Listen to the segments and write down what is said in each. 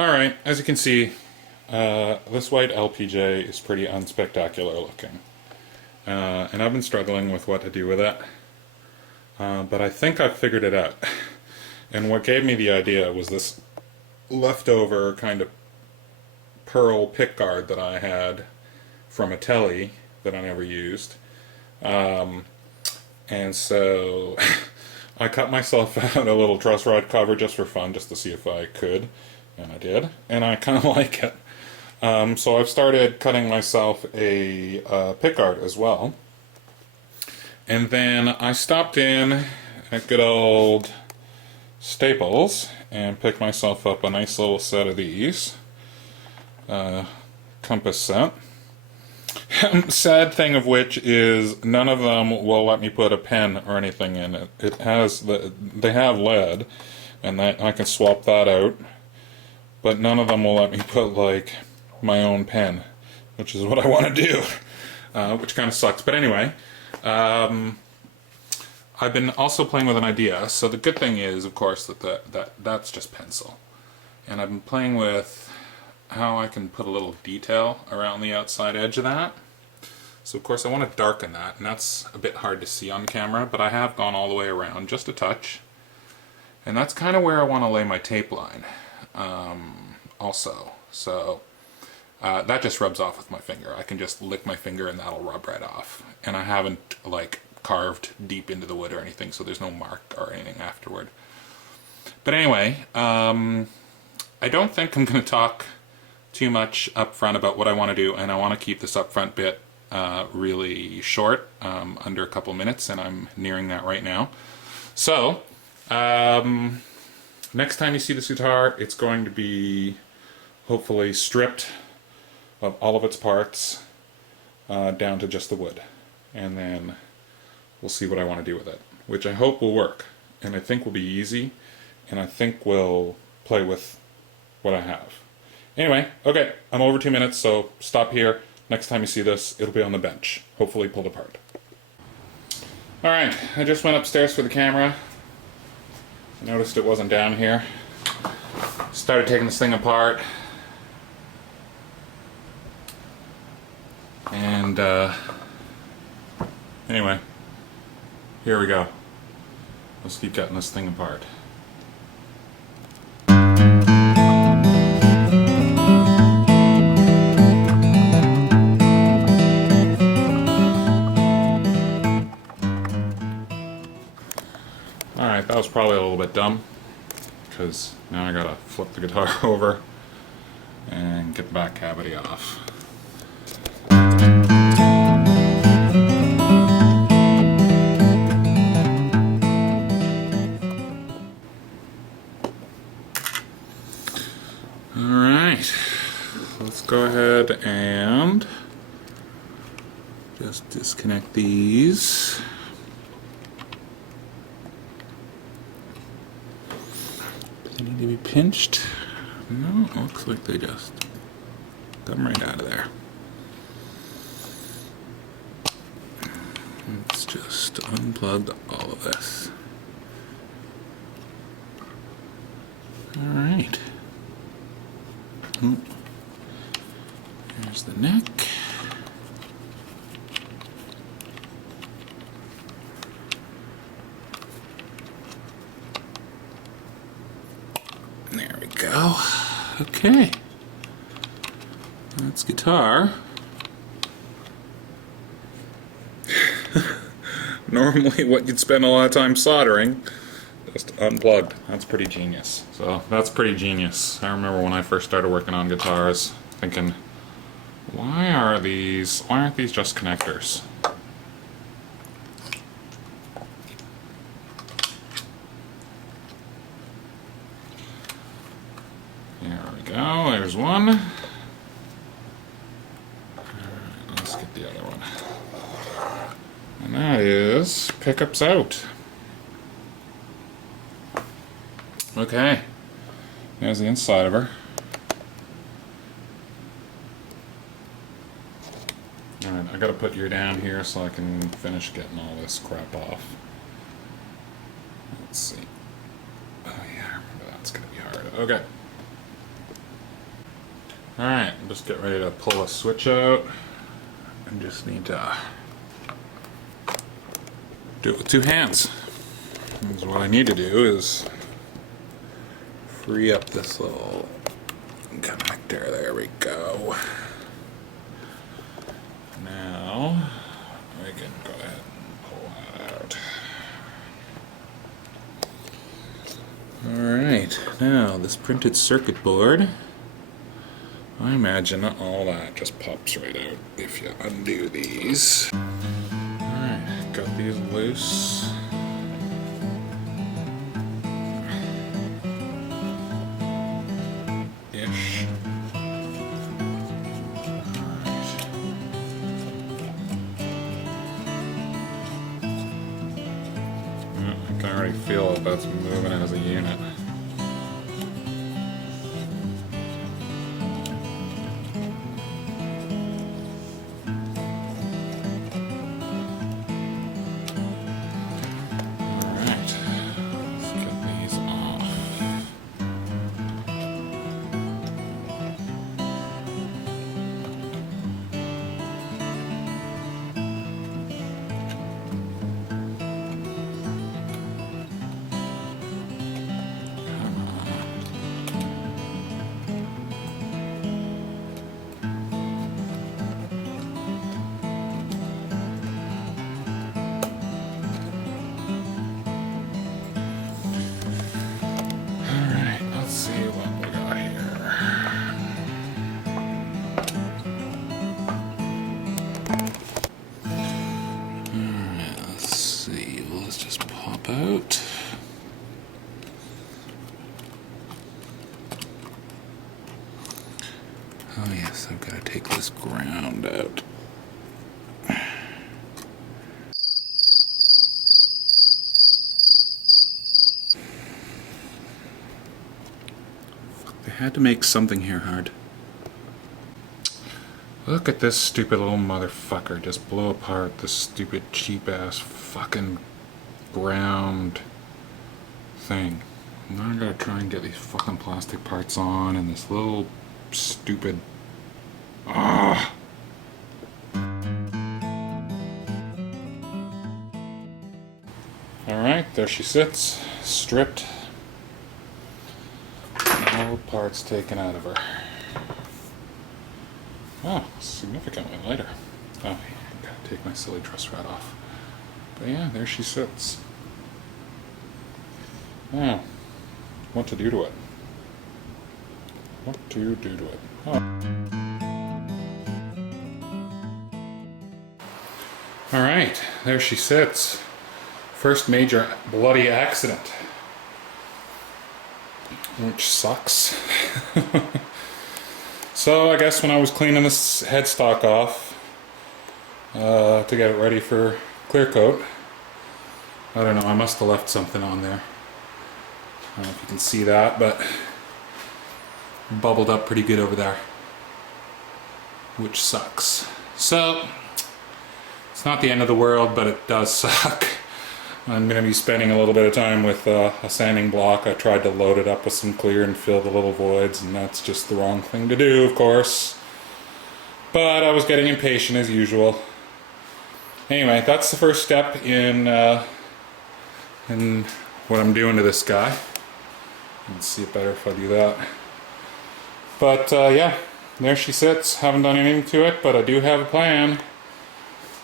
Alright, as you can see, this white LPJ is pretty unspectacular looking. And I've been struggling with what to do with it. But I think I've figured it out. And what gave me the idea was this leftover kind of pearl pickguard that I had from a telly that I never used. And so I cut myself out a little truss rod cover just for fun, just to see if I could. And I did. And I kind of like it. So I've started cutting myself a pickguard as well. And then I stopped in at good old Staples and picked myself up a nice little set of these. Compass set. Sad thing of which is none of them will let me put a pen or anything in it. They have lead, and that I can swap that out, but none of them will let me put like my own pen, which is what I want to do, which kind of sucks. But anyway, I've been also playing with an idea. So the good thing is, of course, that's just pencil, and I've been playing with how I can put a little detail around the outside edge of that. So of course I want to darken that, and that's a bit hard to see on camera, but I have gone all the way around just a touch. And that's kind of where I want to lay my tape line also. So that just rubs off with my finger. I can just lick my finger and that'll rub right off. And I haven't like carved deep into the wood or anything, so there's no mark or anything afterward. But anyway, I don't think I'm going to talk too much up front about what I want to do, and I want to keep this up front bit really short, under a couple minutes, and I'm nearing that right now. So next time you see this guitar, it's going to be hopefully stripped of all of its parts down to just the wood, and then we'll see what I want to do with it, which I hope will work, and I think will be easy, and I think we'll play with what I have. Anyway, okay, I'm over 2 minutes, so stop here. Next time you see this, it'll be on the bench, hopefully pulled apart. Alright, I just went upstairs for the camera. I noticed it wasn't down here. Started taking this thing apart. And, anyway, here we go. Let's keep cutting this thing apart. Alright, that was probably a little bit dumb, because now I gotta flip the guitar over and get the back cavity off. Alright, let's go ahead and just disconnect these. They need to be pinched. No, it looks like they just come right out of there. Let's just unplug all of this. Alright. There's the neck. There we go. Okay. That's guitar. Normally what you'd spend a lot of time soldering, just unplugged. That's pretty genius. So that's pretty genius. I remember when I first started working on guitars thinking, why aren't these just connectors? There we go, there's one. Alright, let's get the other one. And that is pickups out. Okay, there's the inside of her. Alright, I gotta put you down here so I can finish getting all this crap off. Let's see. Oh yeah, I remember that's gonna be hard. Okay. Alright, just get ready to pull a switch out. I just need to do it with two hands. Because what I need to do is free up this little connector. There we go. Now we can go ahead and pull that out. Alright, now this printed circuit board, I imagine all that just pops right out if you undo these. Alright, got these loose. Ish. I can already feel that that's moving as a unit. Alright, let's get these off. Alright, let's see what we got here. Alright, let's see. Well, let's just pop out. Oh yes, I've got to take this ground out. They had to make something here hard. Look at this stupid little motherfucker just blow apart this stupid cheap ass fucking ground thing. Now I gotta try and get these fucking plastic parts on and this little stupid. Ah! Alright, there she sits, stripped. No parts taken out of her. Oh, significantly lighter. Oh, yeah, I gotta take my silly truss rod off. But yeah, there she sits. Now, what to do to it? What to do to it? Oh. Alright, there she sits. First major bloody accident. Which sucks. So I guess when I was cleaning this headstock off to get it ready for clear coat, I don't know, I must have left something on there. I don't know if you can see that, but bubbled up pretty good over there, which sucks. So it's not the end of the world, but it does suck. I'm going to be spending a little bit of time with a sanding block. I tried to load it up with some clear and fill the little voids, and that's just the wrong thing to do, of course. But I was getting impatient as usual. Anyway, that's the first step in what I'm doing to this guy. Let's see it better if I do that. But yeah, there she sits. Haven't done anything to it, but I do have a plan.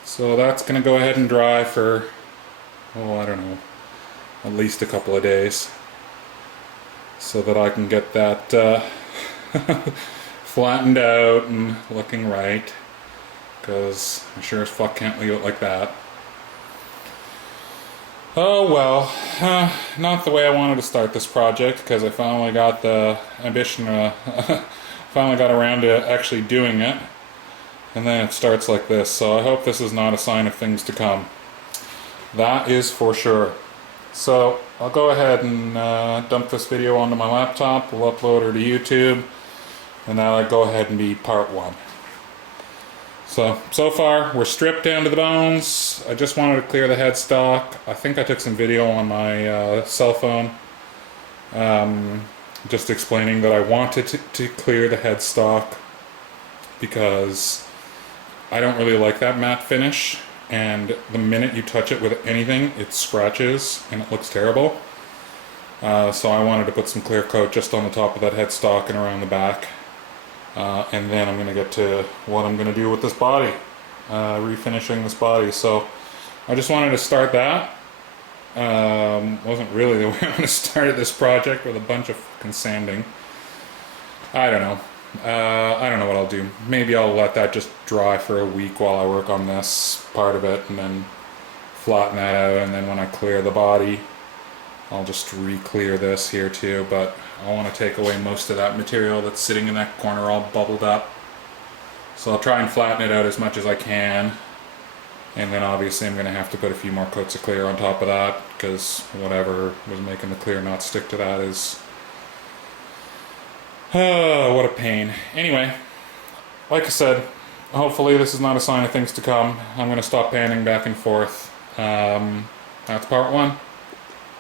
So that's going to go ahead and dry for, oh, I don't know, at least a couple of days, so that I can get that flattened out and looking right, because I sure as fuck can't leave it like that. Oh well, not the way I wanted to start this project, because I finally got the ambition, finally got around to actually doing it, and then it starts like this. So I hope this is not a sign of things to come. That is for sure. So I'll go ahead and dump this video onto my laptop. We'll upload her to YouTube, and that'll go ahead and be part one. So far we're stripped down to the bones. I just wanted to clear the headstock. I think I took some video on my cell phone, just explaining that I wanted to clear the headstock because I don't really like that matte finish, and the minute you touch it with anything, it scratches and it looks terrible. So I wanted to put some clear coat just on the top of that headstock and around the back. And then I'm going to get to what I'm going to do with this body, refinishing this body. So I just wanted to start that. Wasn't really the way I'm going to start this project with a bunch of fucking sanding. I don't know. I don't know what I'll do. Maybe I'll let that just dry for a week while I work on this part of it, and then flatten that out, and then when I clear the body, I'll just re-clear this here too. But I want to take away most of that material that's sitting in that corner all bubbled up. So I'll try and flatten it out as much as I can. And then obviously I'm going to have to put a few more coats of clear on top of that, because whatever was making the clear not stick to that is... what a pain. Anyway, like I said, hopefully this is not a sign of things to come. I'm going to stop panning back and forth. That's part one.